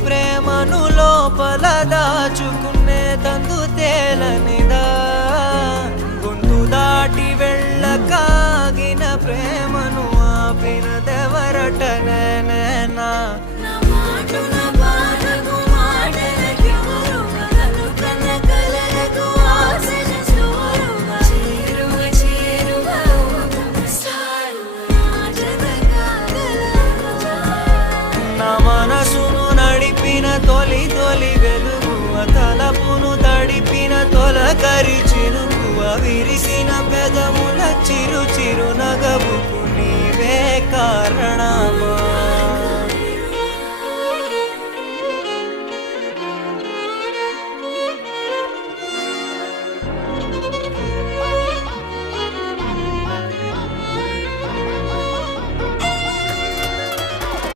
ప్రేమను లోపల దాచుకునే తందు తేలనిదా గొంతు దాటి వెళ్ళకాగిన ప్రేమను ఆపినదెవరటనే నేనా మనసును నడిపిన తొలి తొలి వెలుగు తలపును తడిపిన తొలకరి చిరుకు విరిసిన పెదముల చిరు చిరు నగవుకు నీవే కారణమా.